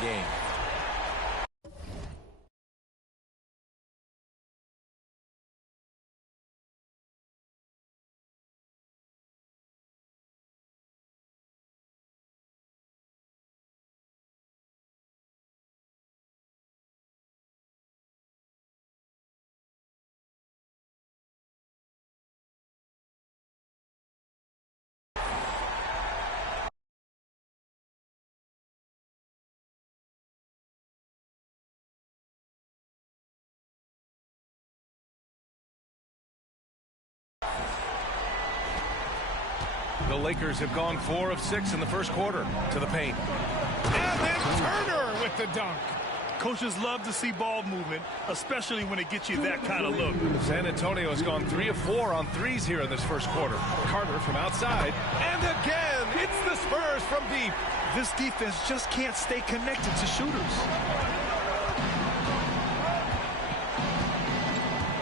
game. The Lakers have gone 4 of 6 in the first quarter. To the paint. And then Turner with the dunk. Coaches love to see ball movement, especially when it gets you that kind of look. San Antonio has gone 3 of 4 on threes here in this first quarter. Carter from outside. And again, it's the Spurs from deep. This defense just can't stay connected to shooters.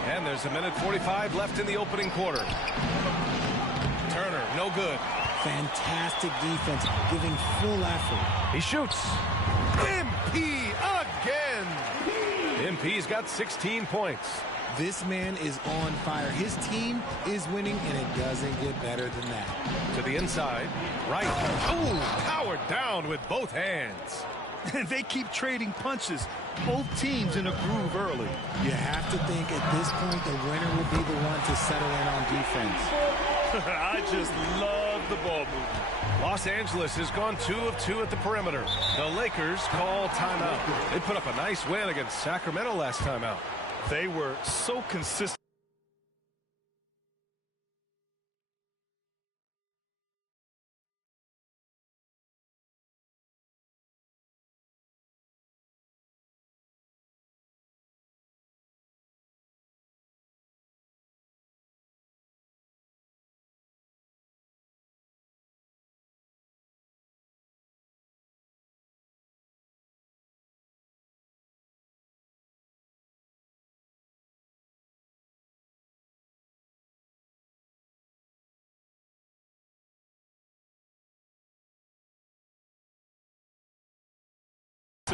And there's a minute 45 left in the opening quarter. Turner, no good. Fantastic defense, giving full effort. He shoots. MP again. MP's got 16 points. This man is on fire. His team is winning, and it doesn't get better than that. To the inside. Right. Oh, powered down with both hands. They keep trading punches. Both teams in a groove early. You have to think at this point the winner will be the one to settle in on defense. I just love the ball movement. Los Angeles has gone 2 of 2 at the perimeter. The Lakers call timeout. They put up a nice win against Sacramento last time out. They were so consistent.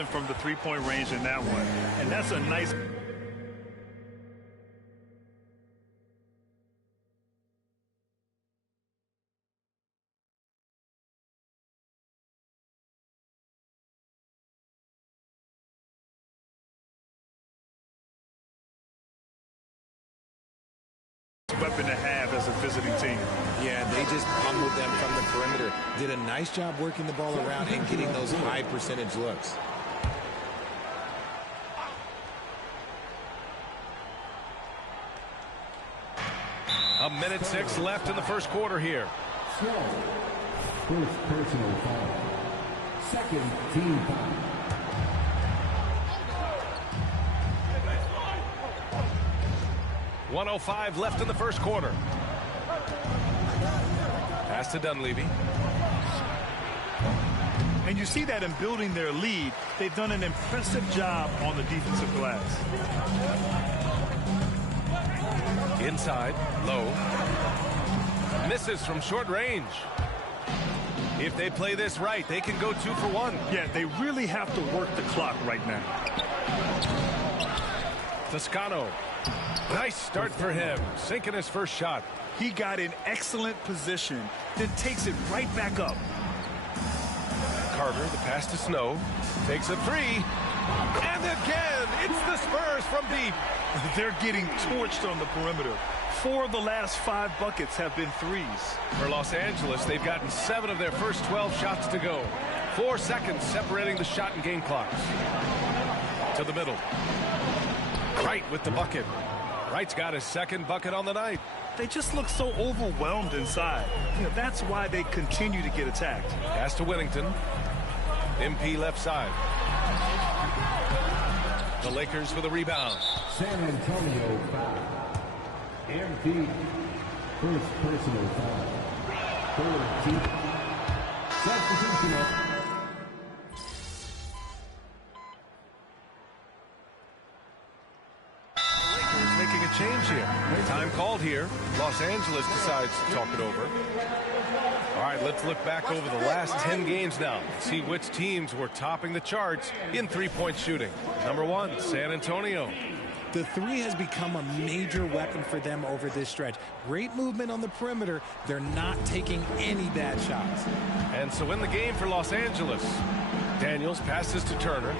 From the three-point range in that one, and that's a nice weapon to have as a visiting team. Yeah, they just pummeled them from the perimeter. Did a nice job working the ball around and getting those high percentage looks. A minute 6 left in the first quarter here. First personal foul. Second team foul. .105 left in the first quarter. Pass to Dunleavy. And you see that in building their lead, they've done an impressive job on the defensive glass. Inside, low. Misses from short range. If they play this right, they can go 2 for 1. Yeah, they really have to work the clock right now. Toscano. Nice start for him. Sinking his first shot. He got in excellent position, then takes it right back up. Carter, the pass to Snow. Takes a 3. And again, it's the Spurs from deep. They're getting torched on the perimeter. 4 of the last 5 buckets have been threes. For Los Angeles, they've gotten 7 of their first 12 shots to go. 4 seconds separating the shot and game clocks. To the middle. Wright with the bucket. Wright's got his second bucket on the night. They just look so overwhelmed inside. You know, that's why they continue to get attacked. Pass to Whittington. MP left side. The Lakers for the rebound. San Antonio foul. MP. First personal foul. Third team. Substitutional. Lakers making a change here. Time called timeout here. Los Angeles decides to talk it over. All right, let's look back over the last 10 games now. See which teams were topping the charts in three-point shooting. Number 1, San Antonio. The three has become a major weapon for them over this stretch. Great movement on the perimeter. They're not taking any bad shots. And so in the game for Los Angeles, Daniels passes to Turner.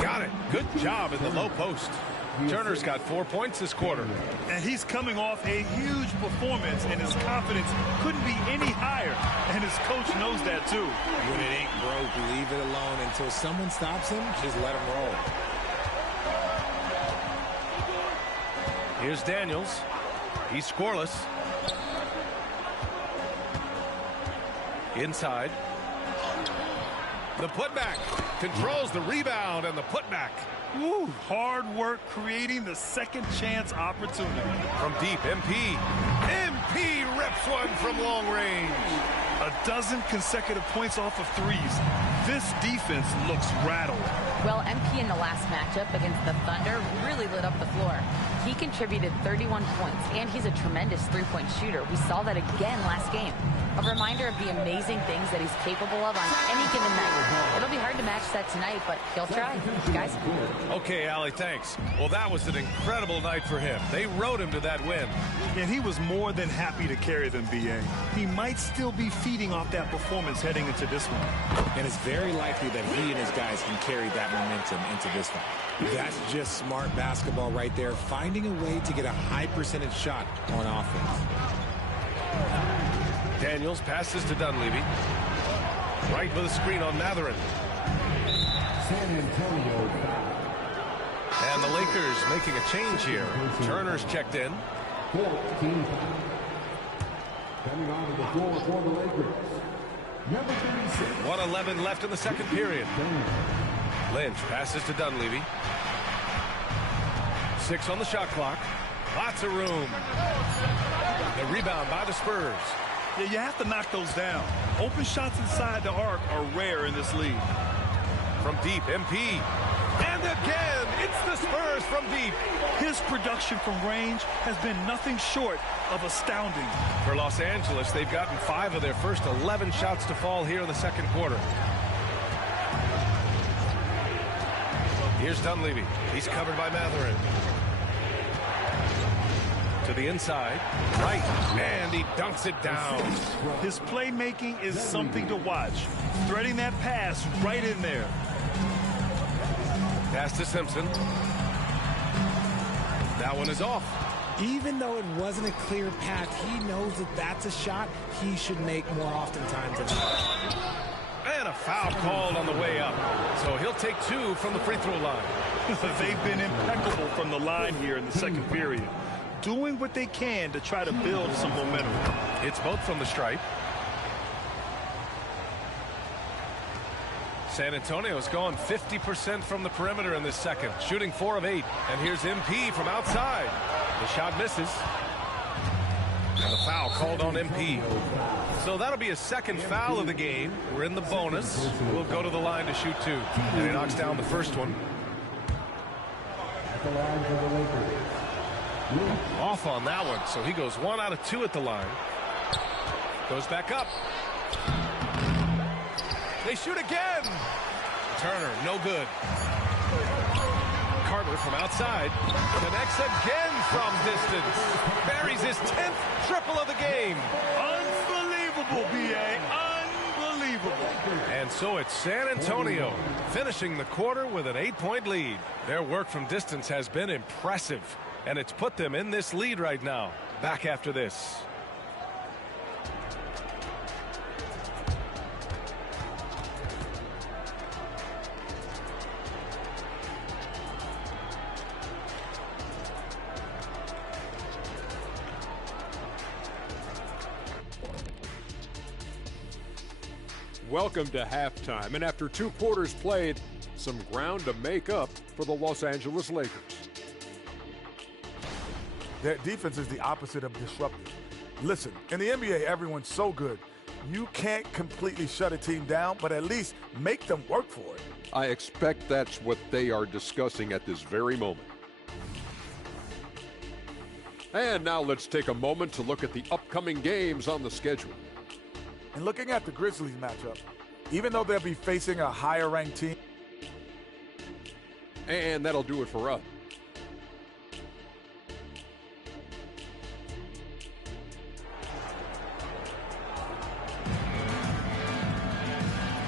Got it. Good job in the low post. Turner's got 4 points this quarter. And he's coming off a huge performance, and his confidence couldn't be any higher. And his coach knows that, too. When it ain't broke, leave it alone. Until someone stops him, just let him roll. Here's Daniels. He's scoreless. Inside. The putback. Controls the rebound and the putback. Woo, hard work creating the second chance opportunity. From deep, MP. MP rips one from long range. A dozen consecutive points off of threes. This defense looks rattled. Well, MP in the last matchup against the Thunder really lit up the floor. He contributed 31 points, and he's a tremendous three-point shooter. We saw that again last game. A reminder of the amazing things that he's capable of on any given night. It'll be hard to match that tonight, but he'll try. Guys? Okay, Allie, thanks. Well, that was an incredible night for him. They rode him to that win. And he was more than happy to carry them, B.A. He might still be feeding off that performance heading into this one. And it's very likely that he and his guys can carry that momentum into this one. That's just smart basketball right there, finding a way to get a high percentage shot on offense. Daniels passes to Dunleavy. Right with a screen on Matherin. San Antonio foul. And the Lakers making a change here. Turner's checked in. 14 foul. Coming onto the floor for the Lakers. Number 36. 1:11 left in the second period. Lynch passes to Dunleavy. 6 on the shot clock. Lots of room. The rebound by the Spurs. Yeah, you have to knock those down. Open shots inside the arc are rare in this league. From deep, MP. And again, it's the Spurs from deep. His production from range has been nothing short of astounding. For Los Angeles, they've gotten 5 of their first 11 shots to fall here in the second quarter. Here's Dunleavy. He's covered by Matherin. To the inside. Right. And he dunks it down. His playmaking is something to watch. Threading that pass right in there. Pass to Simpson. That one is off. Even though it wasn't a clear path, he knows that that's a shot he should make more oftentimes than not. And a foul called on the way up. So he'll take 2 from the free throw line. They've been impeccable from the line here in the second period. Doing what they can to try to build some momentum. It's both from the stripe. San Antonio's gone 50% from the perimeter in this second, shooting 4 of 8. And here's MP from outside. The shot misses. And the foul called on MP. So that'll be a second foul of the game. We're in the bonus. We'll go to the line to shoot 2. And he knocks down the first one. At the line for the Lakers. Off on that one, so he goes 1 out of 2 at the line. Goes back up. They shoot again. Turner, no good. Carter from outside. Connects again from distance. Buries his 10th triple of the game. Unbelievable, B.A. Unbelievable. And so it's San Antonio finishing the quarter with an 8-point lead. Their work from distance has been impressive. And it's put them in this lead right now. Back after this. Welcome to halftime. And after 2 quarters played, some ground to make up for the Los Angeles Lakers. Their defense is the opposite of disruptive. Listen, in the NBA, everyone's so good. You can't completely shut a team down, but at least make them work for it. I expect that's what they are discussing at this very moment. And now let's take a moment to look at the upcoming games on the schedule. And looking at the Grizzlies matchup, even though they'll be facing a higher-ranked team. And that'll do it for us.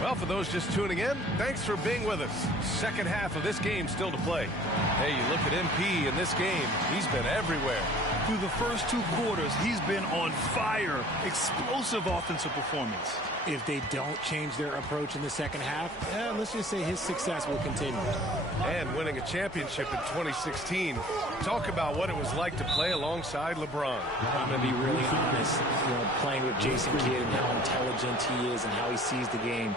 Well, for those just tuning in, thanks for being with us. Second half of this game still to play. Hey, you look at MP in this game, he's been everywhere. Through the first 2 quarters, he's been on fire. Explosive offensive performance. If they don't change their approach in the second half, let's just say his success will continue. And winning a championship in 2016. Talk about what it was like to play alongside LeBron. I'm going to be really honest, playing with Jason Kidd and how intelligent he is and how he sees the game.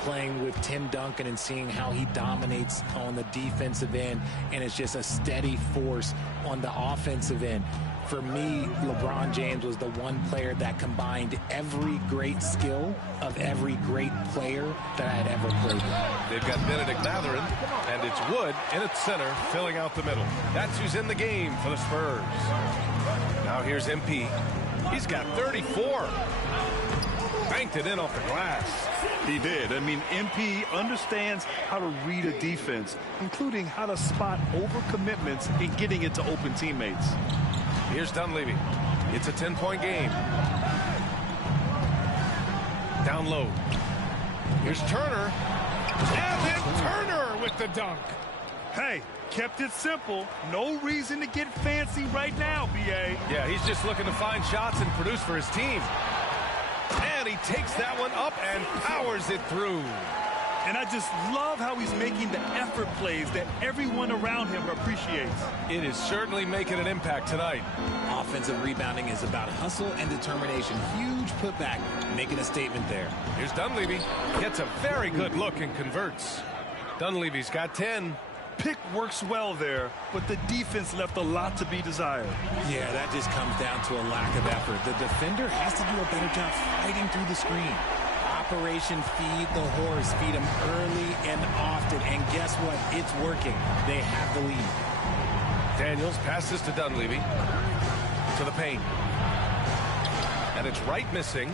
Playing with Tim Duncan and seeing how he dominates on the defensive end, and it's just a steady force on the offensive end. For me, LeBron James was the one player that combined every great skill of every great player that I had ever played with. They've got Benedict Mathurin, and it's Wood in its center, filling out the middle. That's who's in the game for the Spurs. Now here's MP. He's got 34. Banked it in off the glass. He did. I mean, MP understands how to read a defense, including how to spot overcommitments and getting it to open teammates. Here's Dunleavy. It's a 10-point game. Down low. Here's Turner. And then Turner with the dunk. Hey, kept it simple. No reason to get fancy right now, B.A. Yeah, he's just looking to find shots and produce for his team. And he takes that one up and powers it through. And I just love how he's making the effort plays that everyone around him appreciates. It is certainly making an impact tonight. Offensive rebounding is about hustle and determination. Huge putback, making a statement there. Here's Dunleavy. Gets a very good look and converts. Dunleavy's got 10. Pick works well there, but the defense left a lot to be desired. Yeah, that just comes down to a lack of effort. The defender has to do a better job fighting through the screen. Operation Feed the Horse. Feed him early and often. And guess what? It's working. They have the lead. Daniels passes to Dunleavy. To the paint. And it's Wright missing.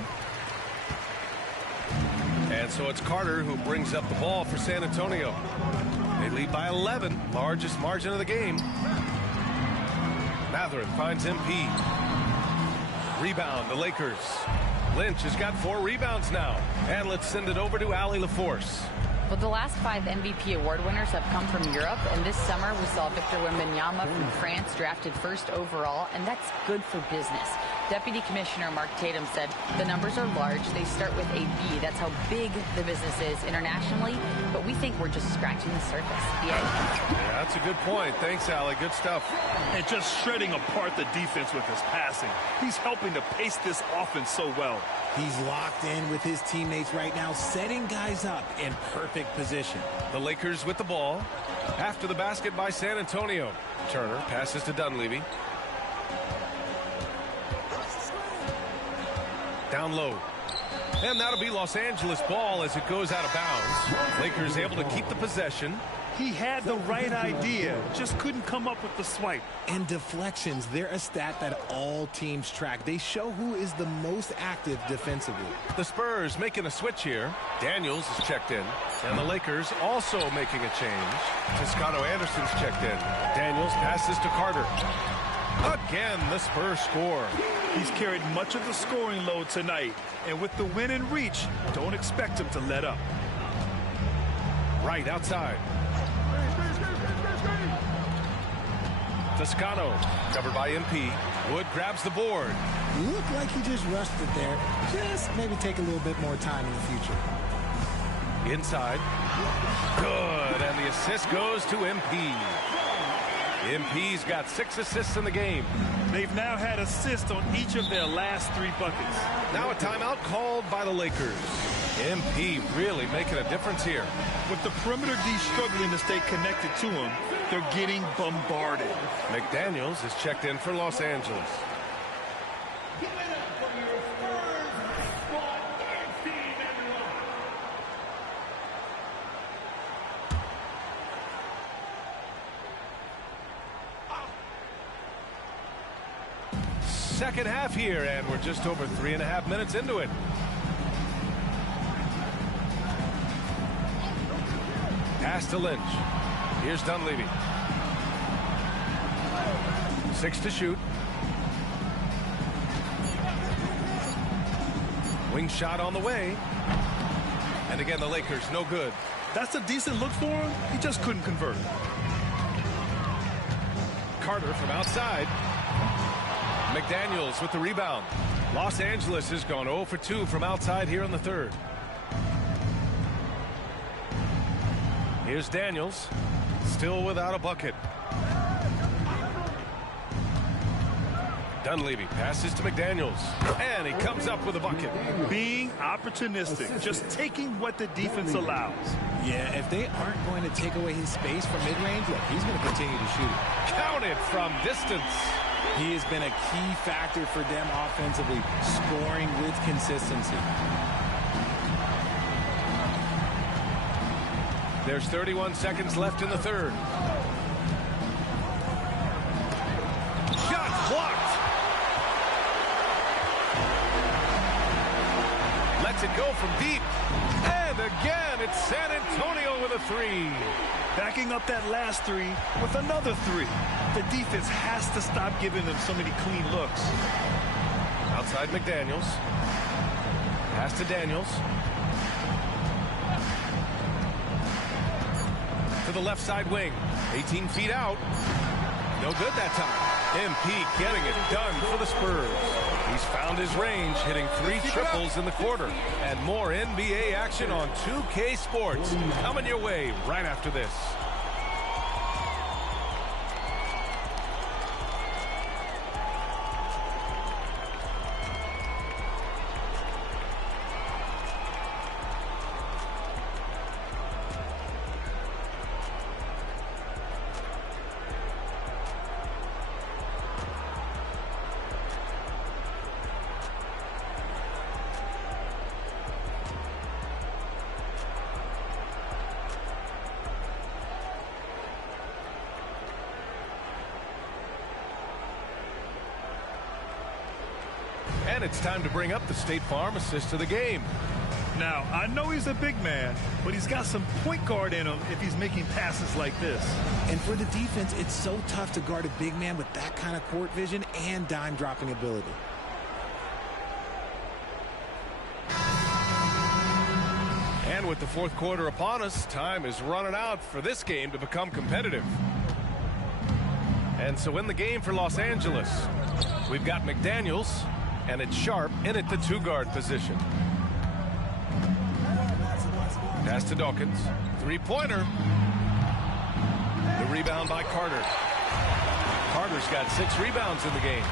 And so it's Carter who brings up the ball for San Antonio. They lead by 11. Largest margin of the game. Mathurin finds MP. Rebound, the Lakers. Lynch has got 4 rebounds now. And let's send it over to Allie LaForce. Well, the last 5 MVP award winners have come from Europe, and this summer we saw Victor Wembanyama from France drafted first overall, and that's good for business. Deputy Commissioner Mark Tatum said the numbers are large. They start with a B. That's how big the business is internationally, but we think we're just scratching the surface. Yeah, that's a good point. Thanks, Allie. Good stuff. And just shredding apart the defense with his passing. He's helping to pace this offense so well. He's locked in with his teammates right now, setting guys up in perfect position. The Lakers with the ball. After the basket by San Antonio. Turner passes to Dunleavy. Down low. And that'll be Los Angeles ball as it goes out of bounds. Lakers able to keep the possession. He had the right idea, just couldn't come up with the swipe. And deflections, they're a stat that all teams track. They show who is the most active defensively. The Spurs making a switch here. Daniels is checked in. And the Lakers also making a change. Toscano Anderson's checked in. Daniels passes to Carter. Again, the Spurs score. He's carried much of the scoring load tonight. And with the win in reach, don't expect him to let up. Right outside. Toscano, covered by MP. Wood grabs the board. Looked like he just rushed it there. Just maybe take a little bit more time in the future. Inside. Good, and the assist goes to MP. MP's got 6 assists in the game. They've now had assists on each of their last 3 buckets. Now a timeout called by the Lakers. MP really making a difference here. With the perimeter D struggling to stay connected to him, they're getting bombarded. McDaniels is checked in for Los Angeles. second half here, and we're just over 3.5 minutes into it. Pass to Lynch. Here's Dunleavy. 6 to shoot. Wing shot on the way. And again, the Lakers, no good. That's a decent look for him. He just couldn't convert. Carter from outside. McDaniels with the rebound. Los Angeles has gone 0 for 2 from outside here in the third. Here's Daniels, still without a bucket. Dunleavy passes to McDaniels, and he comes up with a bucket. Being opportunistic, just taking what the defense allows. Yeah, if they aren't going to take away his space from mid-range, look, he's going to continue to shoot. Counted from distance. He has been a key factor for them offensively, scoring with consistency. There's 31 seconds left in the third. Shot blocked. Lets it go from deep. And again, it's San Antonio with a three. Backing up that last three with another three. The defense has to stop giving them so many clean looks. Outside McDaniels. Pass to Daniels. To the left side wing. 18 feet out. No good that time. MP getting it done for the Spurs. He's found his range, hitting 3 triples in the quarter. And more NBA action on 2K Sports coming your way right after this. And it's time to bring up the State Farm assist of the game. Now, I know he's a big man, but he's got some point guard in him if he's making passes like this. And for the defense, it's so tough to guard a big man with that kind of court vision and dime dropping ability. And with the fourth quarter upon us, time is running out for this game to become competitive. And so in the game for Los Angeles, we've got McDaniels, and it's Sharp in at the 2-guard position. Pass to Dawkins. 3-pointer. The rebound by Carter. Carter's got 6 rebounds in the game.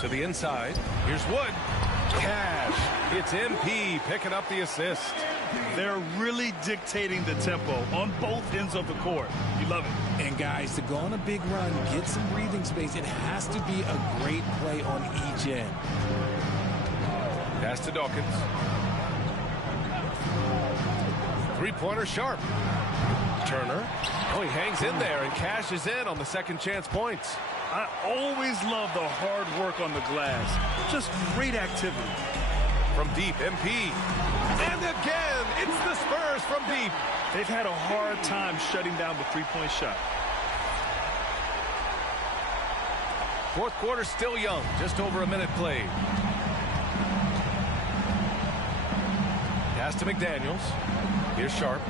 To the inside. Here's Wood. Cash. It's MP picking up the assist. They're really dictating the tempo on both ends of the court. You love it. And guys, to go on a big run, get some breathing space, it has to be a great play on each end. Pass to Dawkins. 3-pointer Sharp. Turner. Oh, he hangs in there and cashes in on the second chance points. I always love the hard work on the glass. Just great activity. From deep, MP. And again, it's the Spurs from deep. They've had a hard time shutting down the three-point shot. Fourth quarter still young, just over a minute played. Pass to McDaniels. Here's Sharp.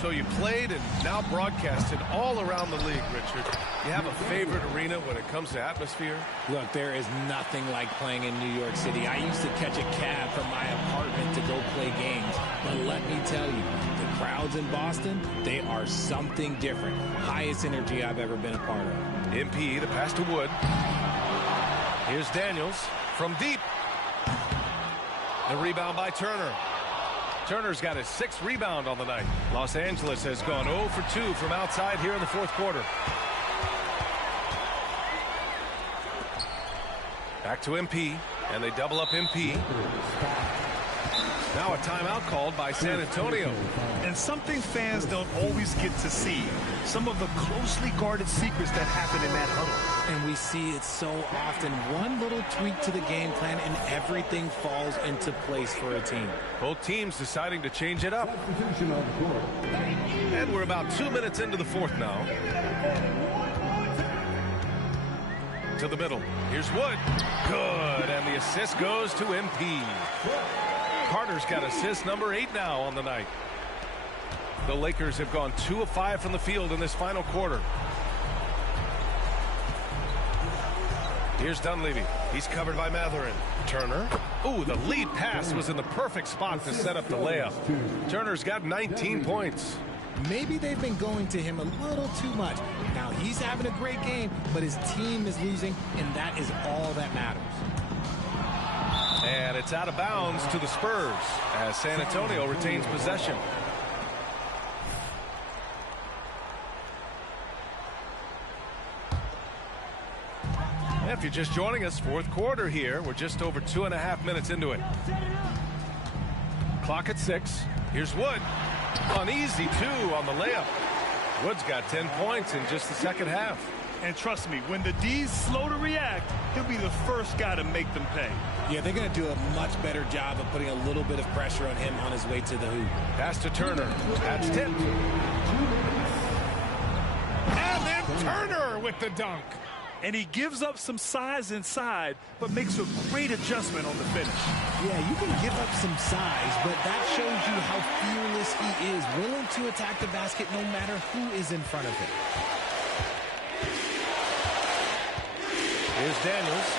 So you played and now broadcasted all around the league, Richard. You have a favorite arena when it comes to atmosphere? Look, there is nothing like playing in New York City. I used to catch a cab from my apartment to go play games. But let me tell you, the crowds in Boston, they are something different. Highest energy I've ever been a part of. MP, the pass to Wood. Here's Daniels from deep. The rebound by Turner. Turner's got his 6th rebound on the night. Los Angeles has gone 0 for 2 from outside here in the fourth quarter. Back to MP, and they double up MP. Now a timeout called by San Antonio. And something fans don't always get to see, some of the closely guarded secrets that happen in that huddle. And we see it so often. One little tweak to the game plan and everything falls into place for a team. Both teams deciding to change it up. And we're about 2 minutes into the fourth now. To the middle. Here's Wood. Good. And the assist goes to MP. Carter's got assist number 8 now on the night. The Lakers have gone 2 of 5 from the field in this final quarter. Here's Dunleavy. He's covered by Matherin. Turner. Ooh, the lead pass was in the perfect spot to set up the layup. Turner's got 19 points. Maybe they've been going to him a little too much. Now he's having a great game, but his team is losing, and that is all that matters. And it's out of bounds to the Spurs as San Antonio retains possession. If you're just joining us, fourth quarter here. We're just over 2.5 minutes into it. Clock at 6. Here's Wood. An easy 2 on the layup. Wood's got 10 points in just the second half. And trust me, when the D's slow to react, he'll be the first guy to make them pay. Yeah, they're going to do a much better job of putting a little bit of pressure on him on his way to the hoop. Pass to Turner. That's tipped. And then Turner with the dunk. And he gives up some size inside, but makes a great adjustment on the finish. Yeah, you can give up some size, but that shows you how fearless he is, willing to attack the basket no matter who is in front of him. Here's Daniels.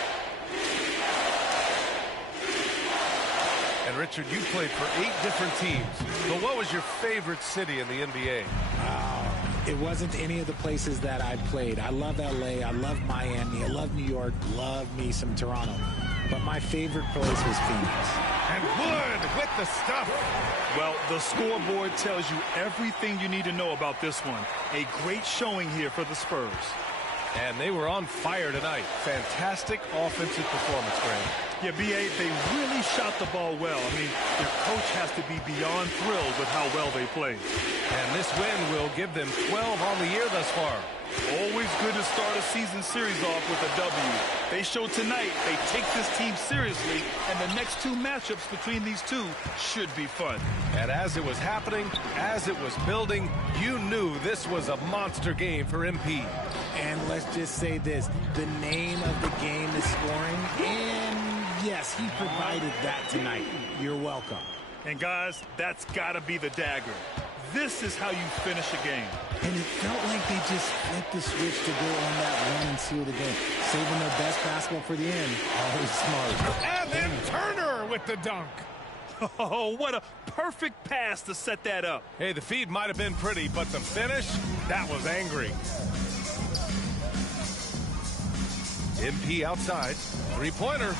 And Richard, you played for 8 different teams. But what was your favorite city in the NBA? It wasn't any of the places that I played. I love LA, I love Miami, I love New York, love me some Toronto. But my favorite place was Phoenix. And Wood with the stuff. Well, the scoreboard tells you everything you need to know about this one. A great showing here for the Spurs. And they were on fire tonight. Fantastic offensive performance, Graham. Yeah, B.A., they really shot the ball well. I mean, their coach has to be beyond thrilled with how well they played. And this win will give them 12 on the year thus far. Always good to start a season series off with a W. They showed tonight they take this team seriously, and the next 2 matchups between these two should be fun. And as it was happening, as it was building, you knew this was a monster game for MP. And let's just say this, the name of the game is scoring, and yes, he provided that tonight. You're welcome. And guys, that's got to be the dagger. This is how you finish a game. And it felt like they just flipped the switch to go on that run and seal the game. Saving their best basketball for the end. Always smart. And then Turner with the dunk. Oh, what a perfect pass to set that up. Hey, the feed might have been pretty, but the finish, that was angry. MP outside. 3-pointer.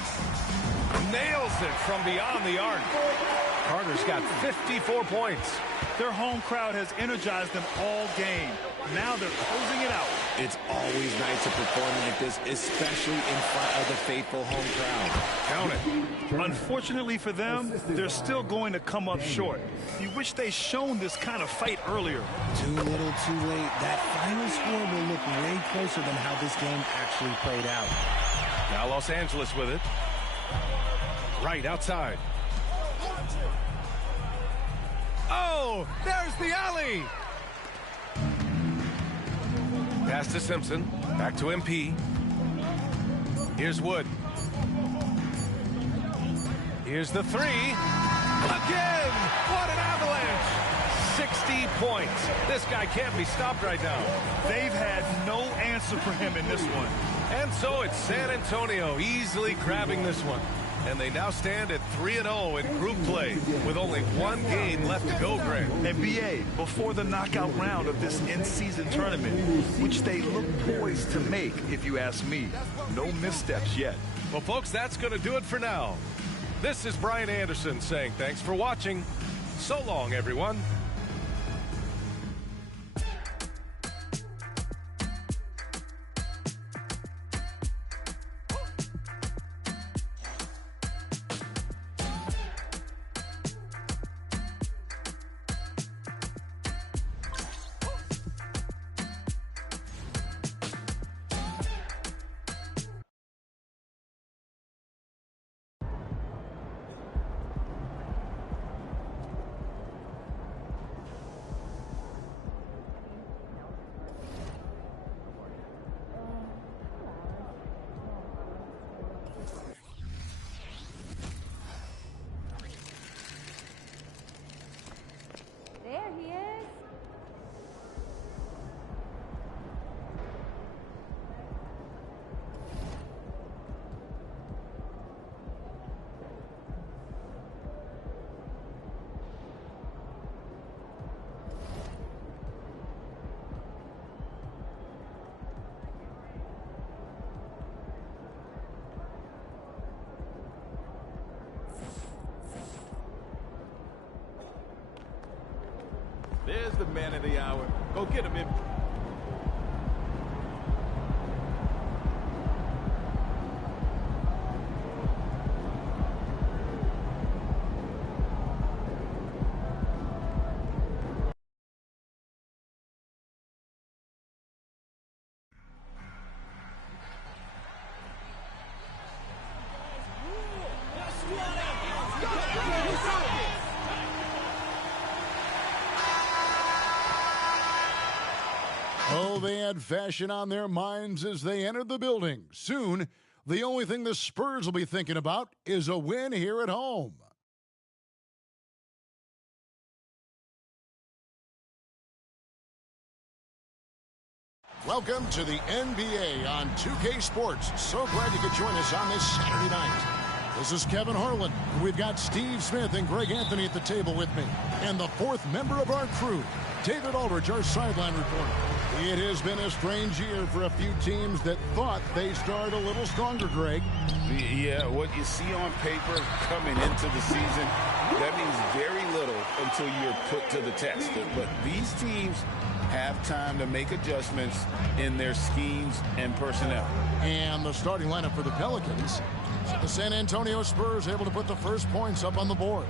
Nails it from beyond the arc. Carter's got 54 points. Their home crowd has energized them all game. Now they're closing it out. It's always nice to perform like this, especially in front of the faithful home crowd. Count it. Unfortunately for them, they're still going to come up short. You wish they shown this kind of fight earlier. Too little, too late. That final score will look way closer than how this game actually played out. Now Los Angeles with it. Right outside. Oh, there's the alley. Pass to Simpson. Back to MP. Here's Wood. Here's the 3. Again! What an avalanche! 60 points. This guy can't be stopped right now. They've had no answer for him in this one. And so it's San Antonio easily grabbing this one. And they now stand at 3-0 in group play with only 1 game left to go, Greg. And B.A., before the knockout round of this in-season tournament, which they look poised to make, if you ask me. No missteps yet. Well, folks, that's going to do it for now. This is Brian Anderson saying thanks for watching. So long, everyone. the man of the hour. Go get him, MP. Oh, they had fashion on their minds as they entered the building. Soon, the only thing the Spurs will be thinking about is a win here at home. Welcome to the NBA on 2K Sports. So glad you could join us on this Saturday night. This is Kevin Harlan. We've got Steve Smith and Greg Anthony at the table with me. And the fourth member of our crew, David Aldridge, our sideline reporter. It has been a strange year for a few teams that thought they started a little stronger, Greg. Yeah, what you see on paper coming into the season, that means very little until you're put to the test. But these teams have time to make adjustments in their schemes and personnel. And the starting lineup for the Pelicans. The San Antonio Spurs able to put the first points up on the board.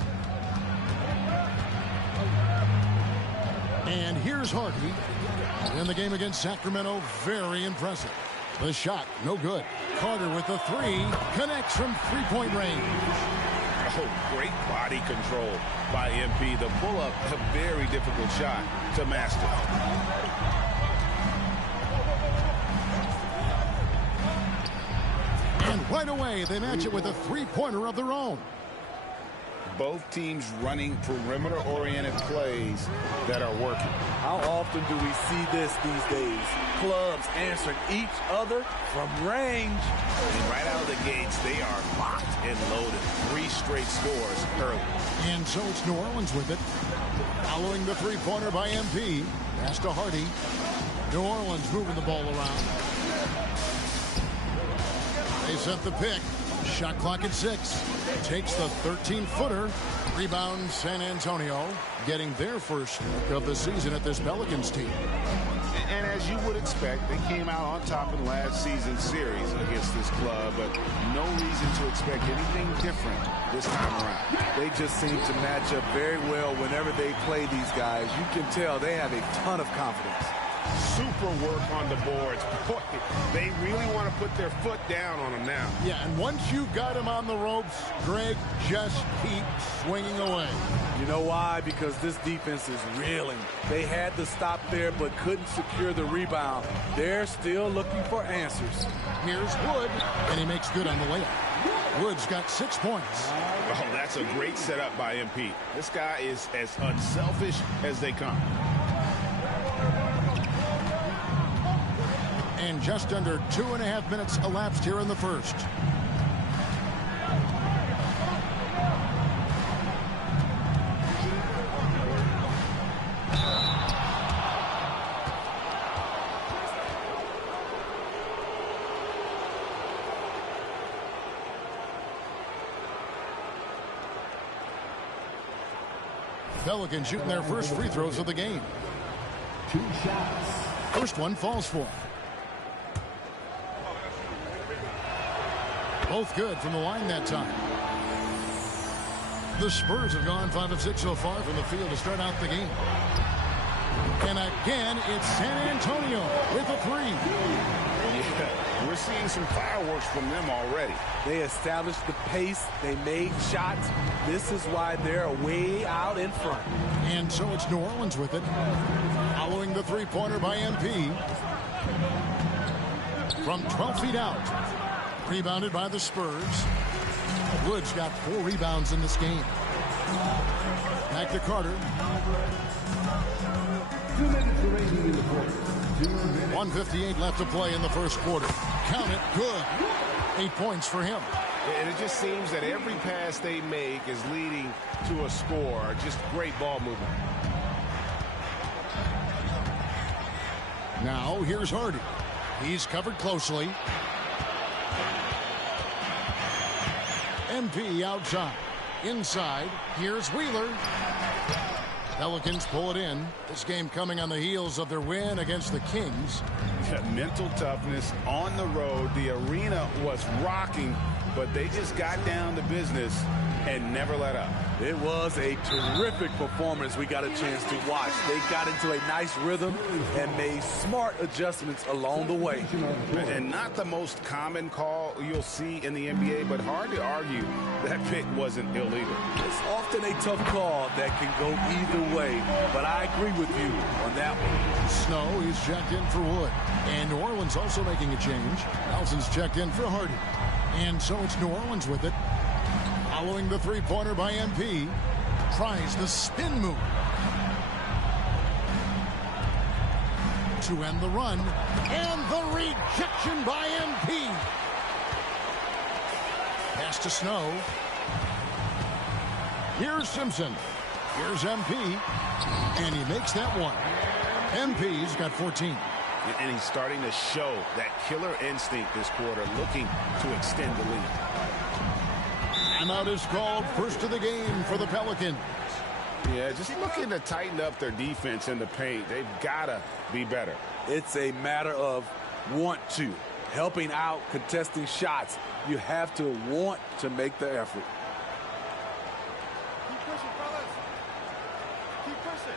And here's Hardy. In the game against Sacramento, very impressive. The shot, no good. Carter with the three, connects from three-point range. Oh, great body control by MP. The pull-up, a very difficult shot to master. And right away, they match it with a three-pointer of their own. Both teams running perimeter-oriented plays that are working. How often do we see this these days? Clubs answering each other from range. And right out of the gates, they are locked and loaded. 3 straight scores early. And so it's New Orleans with it. Following the three-pointer by MP. Pass to Hardy. New Orleans moving the ball around. They set the pick. Shot clock at 6. Takes the 13-footer. Rebound San Antonio. Getting their first of the season at this Pelicans team. And as you would expect, they came out on top in last season's series against this club, but no reason to expect anything different this time around. They just seem to match up very well whenever they play these guys. You can tell they have a ton of confidence. Super work on the boards. Boy, they really want to put their foot down on them now. Yeah, and once you've got him on the ropes, Greg, just keep swinging away. You know why? Because this defense is reeling. They had to stop there but couldn't secure the rebound. They're still looking for answers. Here's Wood, and he makes good on the layup. Wood's got 6 points. Oh, that's a great setup by MP. This guy is as unselfish as they come. And just under 2.5 minutes elapsed here in the first. Pelicans shooting their first free throws of the game. 2 shots. First one falls for. Both good from the line that time. The Spurs have gone 5 of 6 so far from the field to start out the game. And again, it's San Antonio with a 3. Yeah, we're seeing some fireworks from them already. They established the pace. They made shots. This is why they're way out in front. And so it's New Orleans with it. Following the three-pointer by MP. From 12 feet out. Rebounded by the Spurs. Wood's got 4 rebounds in this game. Back to Carter. 2 minutes remaining in the quarter. 1:58 left to play in the first quarter. Count it, good. 8 points for him. And it just seems that every pass they make is leading to a score. Just great ball movement. Now here's Hardy. He's covered closely. MP outside. Inside, here's Wheeler. Pelicans pull it in. This game coming on the heels of their win against the Kings. Yeah, mental toughness on the road. The arena was rocking, but they just got down to business and never let up. It was a terrific performance we got a chance to watch. They got into a nice rhythm and made smart adjustments along the way. And not the most common call you'll see in the NBA, but hard to argue that pick wasn't illegal. It's often a tough call that can go either way, but I agree with you on that one. Snow is checked in for Wood. And New Orleans also making a change. Nelson's checked in for Hardy. And so it's New Orleans with it. Following the three-pointer by MP. Tries the spin move. To end the run. And the rejection by MP. Pass to Snow. Here's Simpson. Here's MP. And he makes that one. MP's got 14. And he's starting to show that killer instinct this quarter, looking to extend the lead. Timeout is called, first of the game for the Pelicans. Yeah, just looking to tighten up their defense in the paint. They've got to be better. It's a matter of want to. Helping out, contesting shots. You have to want to make the effort. Keep pushing, fellas. Keep pushing.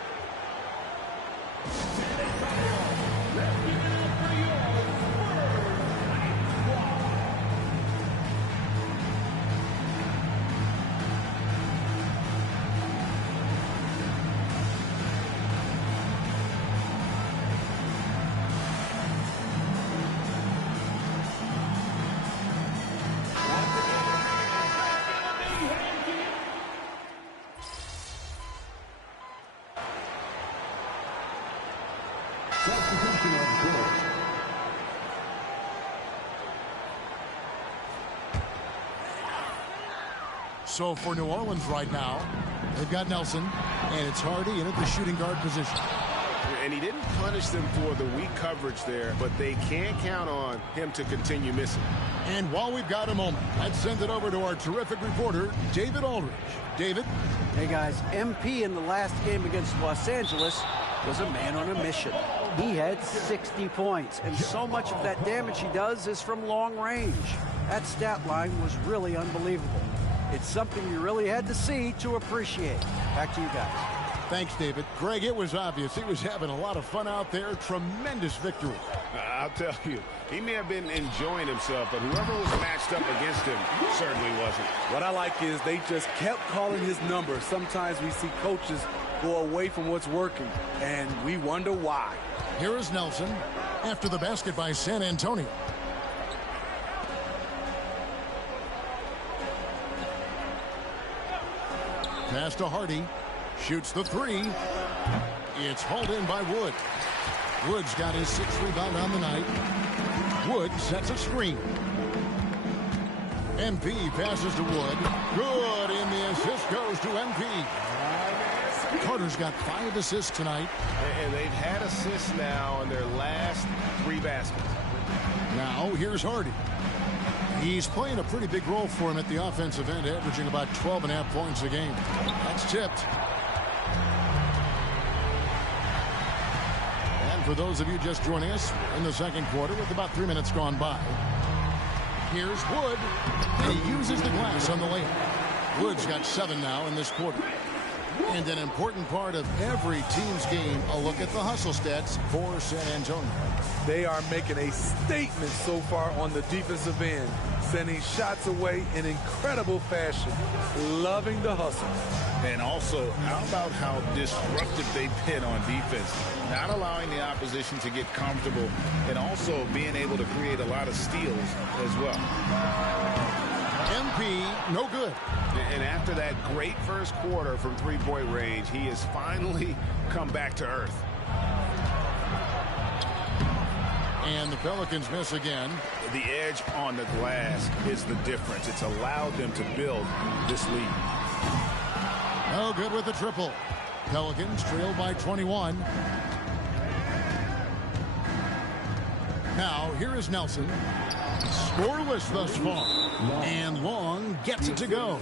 So for New Orleans right now, they've got Nelson, and it's Hardy in at the shooting guard position. And he didn't punish them for the weak coverage there, but they can't count on him to continue missing. And while we've got a moment, let's send it over to our terrific reporter, David Aldridge. David? Hey, guys, MP in the last game against Los Angeles was a man on a mission. He had 60 points, and so much of that damage he does is from long range. That stat line was really unbelievable. It's something you really had to see to appreciate. Back to you guys. Thanks, David. Greg, it was obvious he was having a lot of fun out there. Tremendous victory. I'll tell you, he may have been enjoying himself, but whoever was matched up against him certainly wasn't. What I like is they just kept calling his number. Sometimes we see coaches go away from what's working, and we wonder why. Here is Nelson after the basket by San Antonio. Pass to Hardy. Shoots the three. It's hauled in by Wood. Wood's got his 6th rebound on the night. Wood sets a screen. MP passes to Wood. Good, and the assist goes to MP. Carter's got 5 assists tonight. And they've had assists now in their last 3 baskets. Now here's Hardy. He's playing a pretty big role for him at the offensive end, averaging about 12.5 points a game. That's tipped. And for those of you just joining us in the second quarter with about 3 minutes gone by, here's Wood, and he uses the glass on the layup. Wood's got 7 now in this quarter. And an important part of every team's game, a look at the hustle stats for San Antonio. They are making a statement so far on the defensive end, sending shots away in incredible fashion, loving the hustle. And also, how about how disruptive they've been on defense, not allowing the opposition to get comfortable, and also being able to create a lot of steals as well. MP, no good. And after that great first quarter from three-point range, he has finally come back to earth. And the Pelicans miss again. The edge on the glass is the difference. It's allowed them to build this lead. No good with the triple. Pelicans trail by 21. Now, here is Nelson. Scoreless thus far. And Long gets it to go.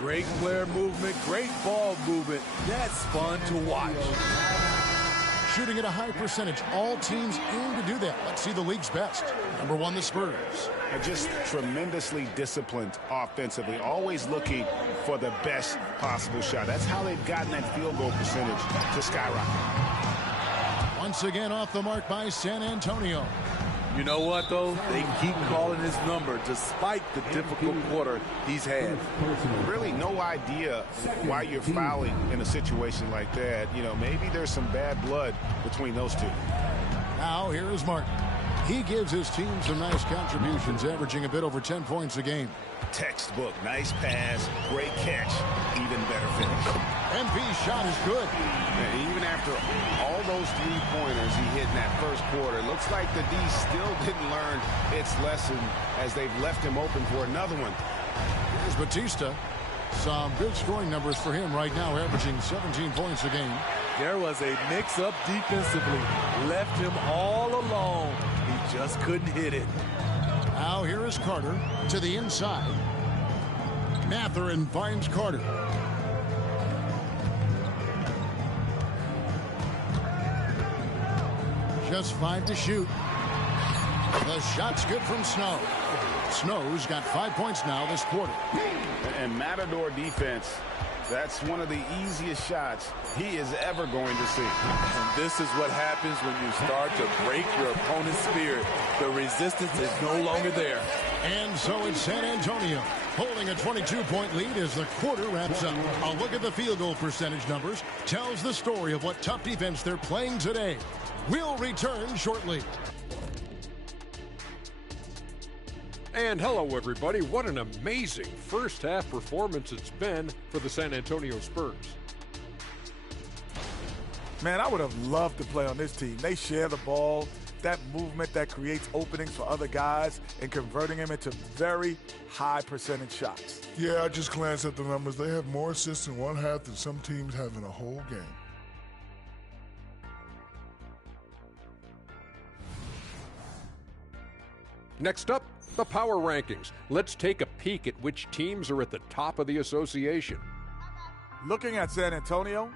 Great player movement, great ball movement. That's fun to watch. Shooting at a high percentage. All teams aim to do that. Let's see the league's best. Number 1, the Spurs. And just tremendously disciplined offensively, always looking for the best possible shot. That's how they've gotten that field goal percentage to skyrocket. Once again off the mark by San Antonio. You know what, though? They keep calling his number despite the difficult quarter he's had. Really no idea why you're fouling in a situation like that. You know, maybe there's some bad blood between those two. Now here is Martin. He gives his team some nice contributions, averaging a bit over 10 points a game. Textbook, nice pass, great catch, even better finish. MP's shot is good. Yeah, even after all those three-pointers he hit in that first quarter, it looks like the D still didn't learn its lesson as they've left him open for another one. Here's Batista. Some good scoring numbers for him right now, averaging 17 points a game. There was a mix-up defensively. Left him all alone. He just couldn't hit it. Now here is Carter to the inside. Mathurin finds Carter. Just 5 to shoot. The shot's good from Snow. Snow's got 5 points now this quarter. And Matador defense, that's one of the easiest shots he is ever going to see. And this is what happens when you start to break your opponent's spirit. The resistance is no longer there. And so it's San Antonio holding a 22-point lead as the quarter wraps up. A look at the field goal percentage numbers tells the story of what tough defense they're playing today. We'll return shortly. And hello, everybody. What an amazing first-half performance it's been for the San Antonio Spurs. Man, I would have loved to play on this team. They share the ball, that movement that creates openings for other guys and converting them into very high percentage shots. Yeah, I just glanced at the numbers. They have more assists in one half than some teams have in a whole game. Next up, the power rankings. Let's take a peek at which teams are at the top of the association. Looking at San Antonio,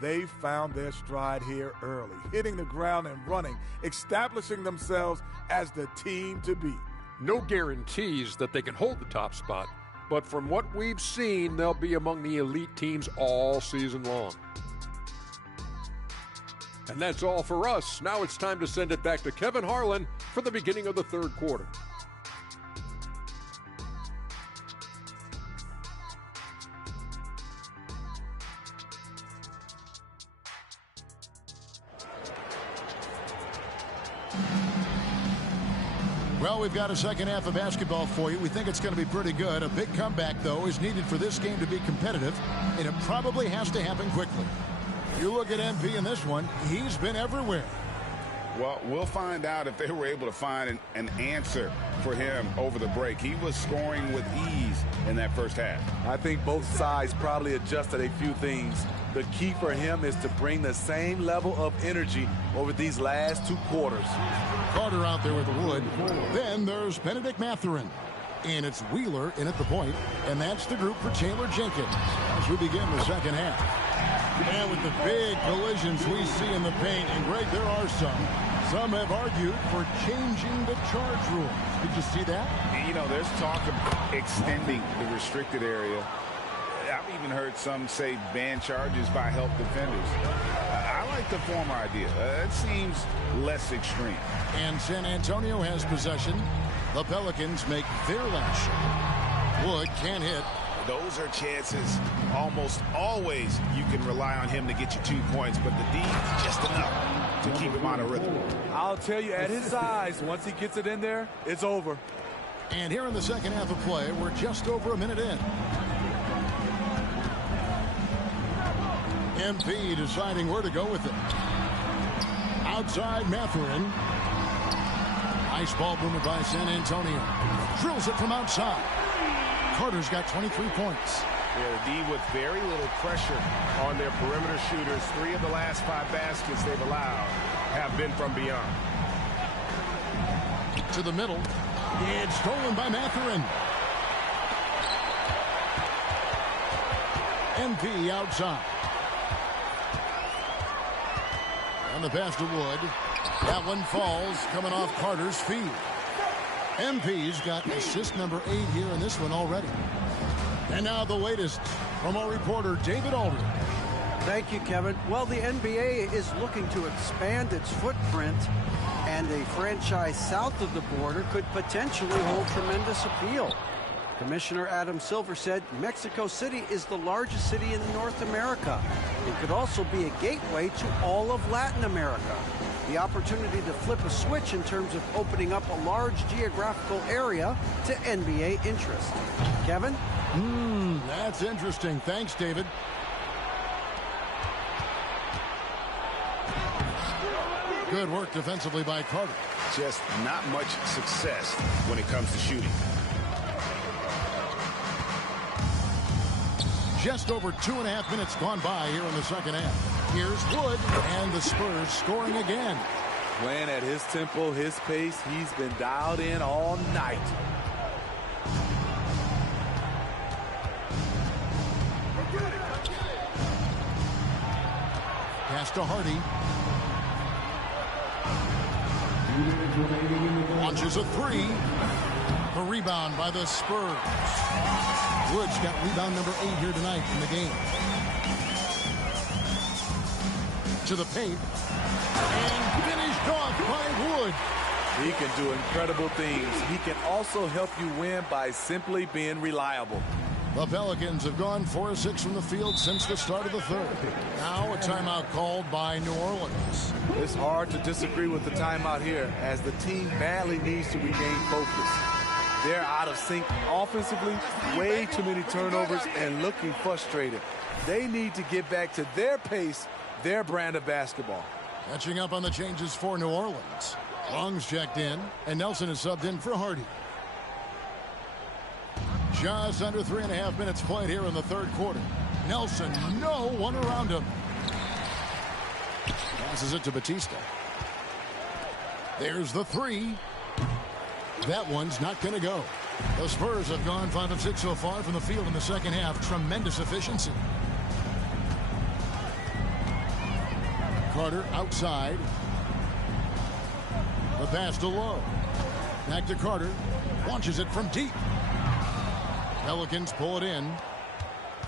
they found their stride here early, hitting the ground and running, establishing themselves as the team to beat. No guarantees that they can hold the top spot, but from what we've seen, they'll be among the elite teams all season long. And that's all for us. Now it's time to send it back to Kevin Harlan for the beginning of the third quarter. Well, we've got a second half of basketball for you. We think it's going to be pretty good. A big comeback, though, is needed for this game to be competitive, and it probably has to happen quickly. You look at MP in this one, he's been everywhere. Well, we'll find out if they were able to find an answer for him over the break. He was scoring with ease in that first half. I think both sides probably adjusted a few things. The key for him is to bring the same level of energy over these last 2 quarters. Carter out there with Wood. Then there's Benedict Mathurin. And it's Wheeler in at the point, and that's the group for Taylor Jenkins as we begin the second half. And with the big collisions we see in the paint, and Greg, there are some have argued for changing the charge rules. Did you see that? You know, there's talk of extending the restricted area. I've even heard some say ban charges by help defenders. I like the former idea. It seems less extreme. And San Antonio has possession. The Pelicans make their last shot. Wood can't hit. Those are chances almost always you can rely on him to get you 2 points, but the D just enough to keep him out of rhythm. I'll tell you, at his size, once he gets it in there, it's over. And here in the second half of play, we're just over a minute in. MP deciding where to go with it. Outside Mathurin. Nice ball movement by San Antonio. Drills it from outside. Carter's got 23 points. Yeah, the D with very little pressure on their perimeter shooters. 3 of the last 5 baskets they've allowed have been from beyond. To the middle. It's stolen by Mathurin. MP outside. And the pass to Wood. That one falls, coming off Carter's feet. MP's got assist number 8 here in this one already. And now the latest from our reporter, David Aldridge. Thank you, Kevin. Well, the NBA is looking to expand its footprint, and a franchise south of the border could potentially hold tremendous appeal. Commissioner Adam Silver said Mexico City is the largest city in North America. It could also be a gateway to all of Latin America. The opportunity to flip a switch in terms of opening up a large geographical area to NBA interest. Kevin? That's interesting. Thanks, David. Good work defensively by Carter. Just not much success when it comes to shooting. Just over 2.5 minutes gone by here in the second half. Here's Wood, and the Spurs scoring again. Playing at his tempo, his pace. He's been dialed in all night. Pass to Hardy. Launches a 3. The rebound by the Spurs. Wood's got rebound number 8 here tonight in the game. To the paint. And finished off by Wood. He can do incredible things. He can also help you win by simply being reliable. The Pelicans have gone 4 of 6 from the field since the start of the third. Now a timeout called by New Orleans. It's hard to disagree with the timeout here, as the team badly needs to regain focus. They're out of sync offensively, way too many turnovers, and looking frustrated. They need to get back to their pace, their brand of basketball. Catching up on the changes for New Orleans. Long's checked in, and Nelson is subbed in for Hardy. Just under 3.5 minutes played here in the third quarter. Nelson, no one around him. Passes it to Batista. There's the 3. That one's not going to go. The Spurs have gone 5 of 6 so far from the field in the second half. Tremendous efficiency. Carter outside. The pass to Lowe. Back to Carter. Launches it from deep. Pelicans pull it in.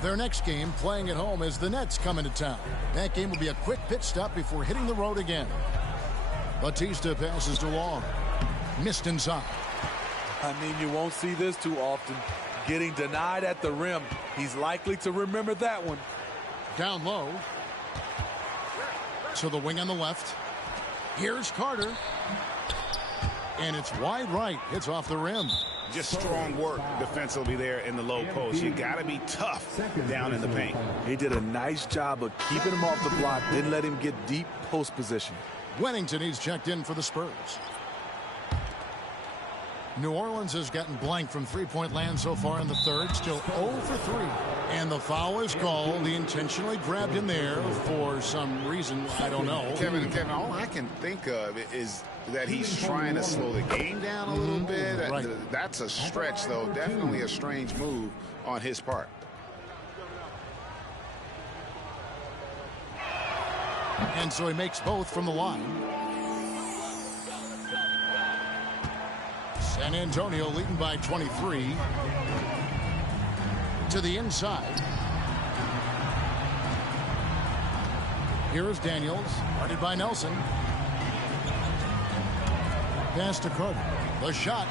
Their next game, playing at home, as the Nets come into town. That game will be a quick pit stop before hitting the road again. Batista passes to Long. Missed inside. I mean, you won't see this too often. Getting denied at the rim. He's likely to remember that one. Down low. To the wing on the left. Here's Carter. And it's wide right. It's off the rim. Just strong work defensively there in the low post. You got to be tough down in the paint. He did a nice job of keeping him off the block, didn't let him get deep post position. Wennington, he's checked in for the Spurs. New Orleans has gotten blank from three-point land so far in the third. Still 0 for 3. And the foul is called. He intentionally grabbed him there for some reason. I don't know. Kevin, all I can think of is that he's trying to slow the game down a little bit. Right. That's a stretch, though. Definitely a strange move on his part. And so he makes both from the line. San Antonio leading by 23. To the inside. Here is Daniels, guarded by Nelson. Pass to Carter. The shot